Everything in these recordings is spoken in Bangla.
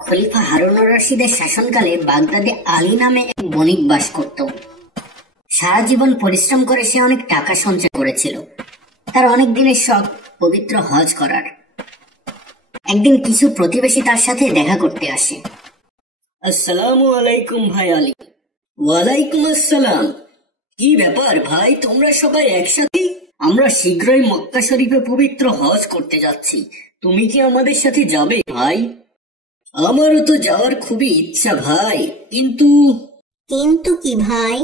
খলিফা হারুনুর রশিদের শাসনকালে বাগদাদে আলী নামে এক বণিক বাস করত। সারা জীবন পরিশ্রম করে সে অনেক টাকা সঞ্চয় করেছিল। তার অনেক দিনের শখ পবিত্র হজ করার। একদিন কিছু প্রতিবেশী তার সাথে দেখা করতে আসে। আসসালামু আলাইকুম ভাই আলী। ওয়ালাইকুম আসসালাম। কি ব্যাপার ভাই, তোমরা সবাই একসাথে? আমরা শীঘ্রই মক্কা শরীফে পবিত্র হজ করতে যাচ্ছি, তুমি কি আমাদের সাথে যাবে ভাই? আমারও তো যাওয়ার খুবই ইচ্ছা ভাই, কিন্তু কি ভাই?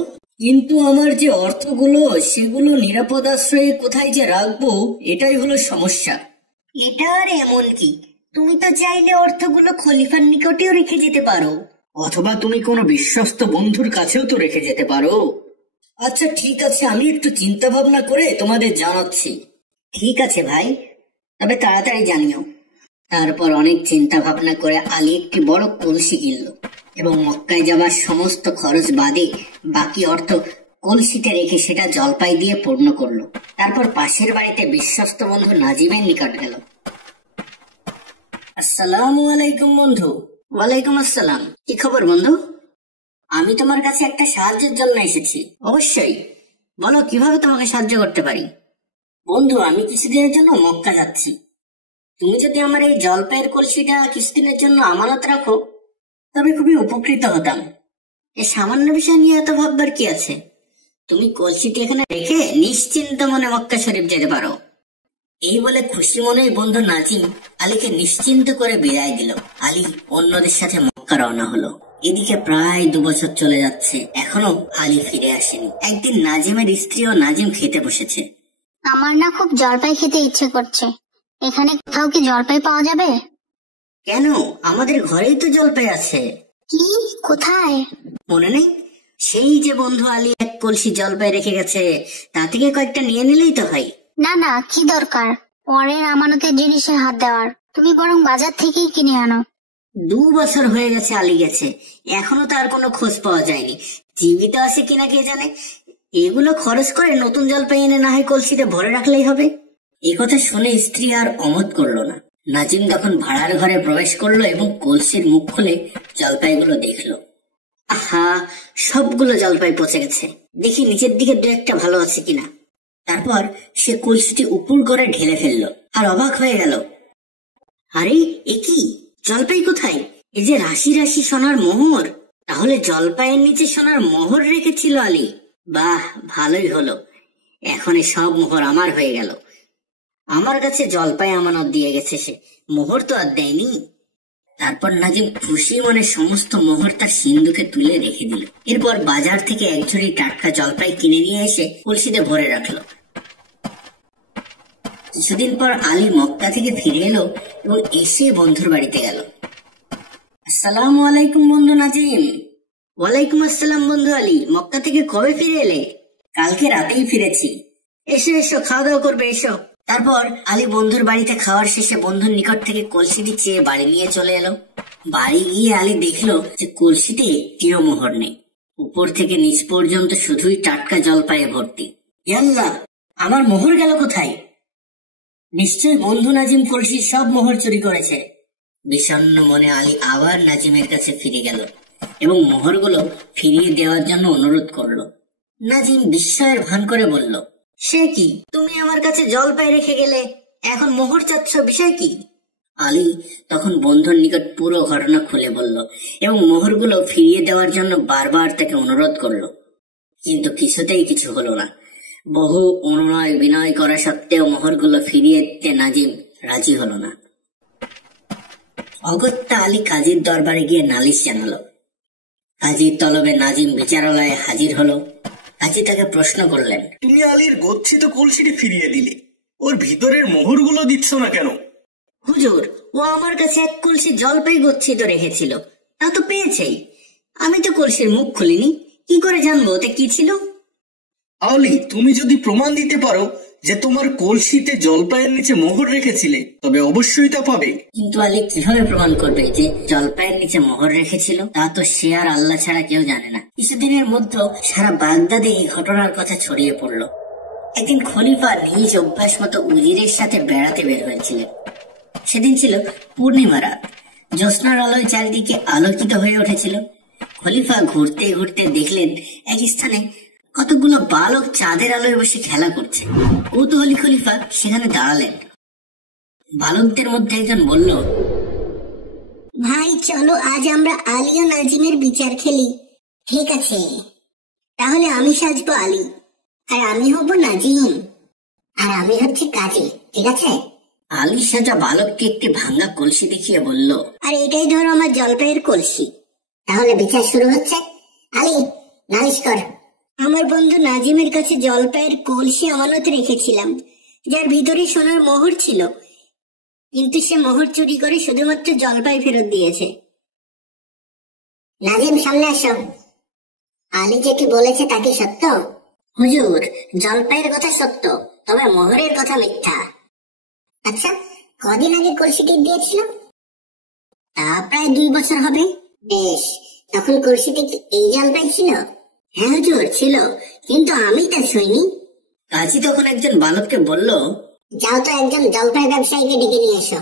কিন্তু আমার যে অর্থগুলো সেগুলো নিরাপদ আশ্রয়ে কোথায় যে রাখবো এটাই হলো সমস্যা। এটা আর এমন কি, তুমি তো চাইলে অর্থগুলো খলিফার নিকটেও রেখে যেতে পারো। অথবা তুমি কোনো বিশ্বস্ত বন্ধুর কাছেও তো রেখে যেতে পারো। আচ্ছা ঠিক আছে, আমি একটু চিন্তা ভাবনা করে তোমাদের জানাচ্ছি। ঠিক আছে ভাই, তবে তাড়াতাড়ি জানিও। তারপর অনেক চিন্তা ভাবনা করে আলী একটি বড় কলসি কিনল এবং মক্কায় যাবার সমস্ত খরচ বাদে বাকি অর্থ কলসিতে রেখে সেটা জলপাই দিয়ে পূর্ণ করলো। তারপর পাশের বাড়িতে বিশ্বস্ত বন্ধু নাজিমের নিকট গেল। আসসালামু আলাইকুম বন্ধু। ওয়ালাইকুম আসসালাম। কি খবর বন্ধু? আমি তোমার কাছে একটা সাহায্যের জন্য এসেছি। অবশ্যই, বলো কিভাবে তোমাকে সাহায্য করতে পারি। বন্ধু, আমি কিছুদিনের জন্য মক্কা যাচ্ছি। তুমি যদি আমার এই জলপাইয়ের কলসিটা কিছুদিনের জন্য আমানত রাখো তবে খুবই উপকৃত হতাম। এই সামান্য বিষয় নিয়ে এত ভাববার কি আছে? তুমি কলসিটি এখানে রেখে নিশ্চিন্ত মনে মক্কা শরীফ যেতে পারো। এই বলে খুশি মনে বন্ধু নাজিম আলীকে নিশ্চিন্ত করে বিদায় দিল। আলী অন্যদের সাথে মক্কা রওনা হলো। এদিকে প্রায় 2 বছর চলে যাচ্ছে, এখনো আলী ফিরে আসেনি। একদিন নাজিমের স্ত্রী ও নাজিম খেতে বসেছে। আমার না খুব জলপাই খেতে ইচ্ছে করছে, এখানে কোথাও কি জলপাই পাওয়া যাবে? কেন, আমাদের ঘরেই তো জলপাই আছে। কি? কোথায়? মনে নেই? সেই যে বন্ধু আলী এক কলসি জলপাই রেখে গেছে, তা থেকে কয়েকটা নিয়ে নিলেই তো হয়। না না, কি দরকার পরের আমানতের জিনিসে হাত দেওয়ার? তুমি বরং বাজার থেকেই কিনে আনো। 2 বছর হয়ে গেছে আলী গেছে, এখনো তার কোনো খোঁজ পাওয়া যায়নি। জীবিত আছে কিনা কে জানে। এগুলো খরচ করে নতুন জলপাই এনে না হয় কলসিতে ভরে রাখলেই হবে। একথা শুনে স্ত্রী আর অমত করলো না। নাজিম তখন ভাড়ার ঘরে প্রবেশ করলো এবং কলসির মুখ খুলে জলপাইগুলো দেখলো। আহা, সবগুলো জলপাই পচে গেছে। দেখি নিচের দিকে 2-1টা ভালো আছে কিনা। তারপর সে কলসিটি উপর করে ঢেলে ফেললো আর অবাক হয়ে গেল। আরে এ কি, জলপাই কোথায়? এই যে রাশি রাশি সোনার মোহর। তাহলে জলপাইয়ের নিচে সোনার মোহর রেখেছিল আলী। বাহ, ভালোই হলো, এখন এই সব মোহর আমার হয়ে গেল। আমার কাছে জলপাই আমানত দিয়ে গেছে সে, মোহর তো আর দেয়নি। তারপর নাজিম খুশি মনে সমস্ত মোহর তার সিন্ধুকে তুলে রেখে দিল। এরপর বাজার থেকে 1 ঝুড়ি টাটকা জলপাই কিনে নিয়ে এসে কলসিতে ভরে রাখলো। কিছুদিন পর আলী মক্কা থেকে ফিরে এলো এবং এসে বন্ধুর বাড়িতে গেল। আসসালামু আলাইকুম বন্ধু নাজিম। ওয়ালাইকুম আসসালাম বন্ধু আলী, মক্কা থেকে কবে ফিরে এলে? কালকে রাতেই ফিরেছি। এসো এসো, খাওয়া দাওয়া করবে, এসো। তারপর আলী বন্ধুর বাড়িতে খাওয়ার শেষে বন্ধুর নিকট থেকে কলসিটি চেয়ে বাড়ি নিয়ে চলে এলো। বাড়ি গিয়ে আলী দেখলো যে কলসিতে একটিও মোহর নেই। উপর থেকে নিচ পর্যন্ত শুধুই টাটকা জলপাইয়ে ভর্তি। আল্লাহ, আমার মোহর গেল কোথায়? নিশ্চয় বন্ধু নাজিম কলসির সব মোহর চুরি করেছে। বিষণ্ণ মনে আলী আবার নাজিমের কাছে ফিরে গেল এবং মোহরগুলো ফিরিয়ে দেওয়ার জন্য অনুরোধ করলো। নাজিম বিস্ময়ের ভান করে বলল, সে কি, তুমি আমার কাছে জলপাই রেখে গেলে, এখন মোহর চাচ্ছ, বিষয় কি? আলী তখন বন্ধুর নিকট পুরো ঘটনা খুলে বলল এবং মোহরগুলো ফিরিয়ে দেওয়ার জন্য বারবার তাকে অনুরোধ করলো। কিন্তু কিছুতেই কিছু হলো না। বহু অনুনয় বিনয় করা সত্ত্বেও মোহরগুলো ফিরিয়ে দিতে নাজিম রাজি হলো না। অগত্যা আলী কাজীর দরবারে গিয়ে নালিশ জানালো। কাজীর তলবে নাজিম বিচারালয়ে হাজির হলো। কাজী তাকে প্রশ্ন করলেন, তুমি আলীর গচ্ছিত কলসিটি ফিরিয়ে দিলে, ওর ভিতরের মোহরগুলো দিচ্ছ না কেন? হুজুর, ও আমার কাছে 1 কলসি জলপাই গচ্ছিত রেখেছিল, তা তো পেয়েছেই। আমি তো কলসির মুখ খুলিনি, কি করে জানবো ওতে কি ছিল? আলী, তুমি যদি প্রমাণ দিতে পারো যে তোমার কলসিতে জলপাইয়ের নিচে মোহর রেখেছিলে তবে অবশ্যই তা পাবে। কিন্তু আলী কিভাবে প্রমাণ করবে যে জলপাইয়ের নিচে মোহর রেখেছিল? তা তো সে আর আল্লাহ ছাড়া কেউ জানে না। কিছুদিনের মধ্যে সারা বাগদাদে এই ঘটনার কথা ছড়িয়ে পড়ল। একদিন খলিফা নিজ অভ্যাস মতো উজিরের সাথে বেড়াতে বের হয়েছিলেন। সেদিন ছিল পূর্ণিমা রাত। জ্যোৎস্নার আলোয় চারিদিকে আলোকিত হয়ে উঠেছিল। খলিফা ঘুরতে ঘুরতে দেখলেন এক স্থানে কতগুলো বালক চাঁদের আলোয় বসে খেলা করছে। কৌতূহলী খলিফা সেখানে দাঁড়ালেন। বালকদের মধ্যে একজন বলল, ভাই চলো আজ আমরা আলী ও নাজিমের বিচার খেলি। ঠিক আছে, তাহলে আমি সাজবো আলী, আর আমি হব নাজিম, আর আমি হচ্ছে কাজী। ঠিক আছে? আলী সাজা বালককে একটি ভাঙা কলসি দেখিয়ে বলল, আর এটাই ধরো আমার জলপাইয়ের কলসি। তাহলে বিচার শুরু হচ্ছে। আলী, নালিশ কর। আমার বন্ধু নাজিমের কাছে জলপাইয়ের কলসি আমানত রেখেছিলাম, যার ভিতরে সোনার মোহর ছিল, কিন্তু সে মোহর চুরি করে শুধুমাত্র জলপাই ফেরত দিয়েছে। নাজিম, সামনে আসো। আলী যেটি বলেছে তা কি সত্য? হুজুর, জলপাইয়ের কথা সত্য, তবে মোহরের কথা মিথ্যা। আচ্ছা, কদিন আগে কলসিটি দিয়েছিল? তা প্রায় 2 বছর হবে। বেশ, তখন কলসিতে কি এই জলপাই ছিল? হ্যাঁ হুজুর, ছিল, কিন্তু আমি তা ছুঁইনি। কাজী তখন একজন বালককে বলল, যাও তো একজন জলপাই ব্যবসায়ীকে ডেকে নিয়ে এসো।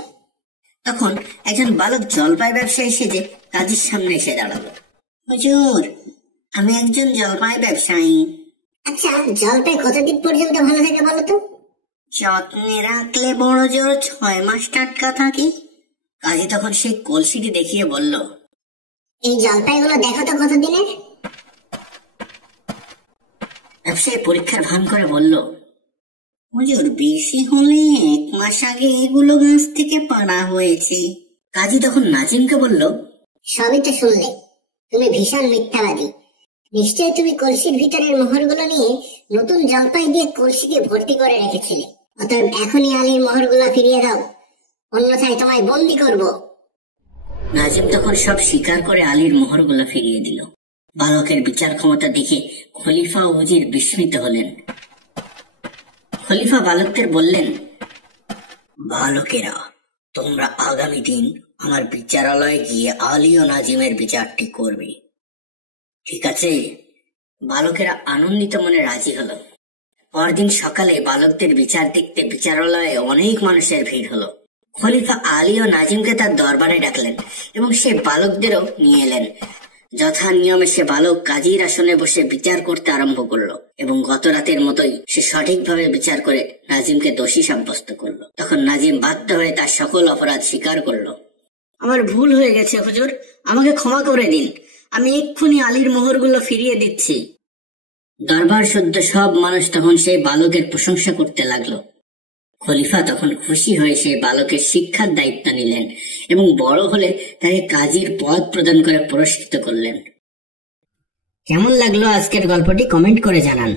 তখন একজন বালক জলপাই ব্যবসায়ী সেজে কাজীর সামনে এসে দাঁড়ালো। হুজুর, আমি একজন জলপাই ব্যবসায়ী। আচ্ছা, জলপাই কতদিন পর্যন্ত ভালো থাকে বলো তো? যত্নে রাখলে বড় জোর 6 মাস টাটকা থাকে। কাজী তখন সেই কলসিটি দেখিয়ে বলল, এই জলপাইগুলো দেখো তো কতদিনের। ব্যবসায়ী পরীক্ষার ভান করে বলল, হুজুর, বেশি হলে 1 মাস আগে এগুলো গাছ থেকে পাড়া হয়েছে। কাজী তখন নাজিমকে বলল, সবই তো শুনলে, তুমি ভীষণ মিথ্যাবাদী। নিশ্চয়ই তুমি কলসির ভিতরের মোহরগুলো নিয়ে নতুন জলপাই দিয়ে কলসিকে ভর্তি করে রেখেছিলে। অতএব এখনই আলীর মোহরগুলো ফিরিয়ে দাও, অন্যথায় তোমায় বন্দি করব। নাজিম তখন সব স্বীকার করে আলীর মোহরগুলো ফিরিয়ে দিল। বালকের বিচার ক্ষমতা দেখে খলিফা ও উজির বিস্মিত হলেন। খলিফা বালকদের বললেন, বালকেরা, তোমরা আগামী দিন আমার বিচারালয়ে গিয়ে আলী ও নাজিমের বিচারটি করবে। ঠিক আছে? বালকেরা আনন্দিত মনে রাজি হলো। পরদিন সকালে বালকদের বিচার দেখতে বিচারালয়ে অনেক মানুষের ভিড় হলো। খলিফা আলী ও নাজিমকে তার দরবারে ডাকলেন এবং সে বালকদেরও নিয়ে এলেন। যথা নিয়মে সে বালক কাজীর আসনে বসে বিচার করতে আরম্ভ করলো এবং গত রাতের মতোই সে সঠিকভাবে বিচার করে নাজিমকে দোষী সাব্যস্ত করলো। তখন নাজিম বাধ্য হয়ে তার সকল অপরাধ স্বীকার করলো। আমার ভুল হয়ে গেছে হুজুর, আমাকে ক্ষমা করে দিন, আমি এক্ষুনি আলীর মোহরগুলো ফিরিয়ে দিচ্ছি। দরবার সদ্য সব মানুষ তখন সেই বালকের প্রশংসা করতে লাগলো। খলিফা তখন খুশি হয়ে সেই বালকের শিক্ষার দায়িত্ব নিলেন এবং বড় হলে তাকে কাজীর পদ প্রদান করে পুরস্কৃত করলেন। কেমন লাগলো আজকের গল্পটি কমেন্ট করে জানান।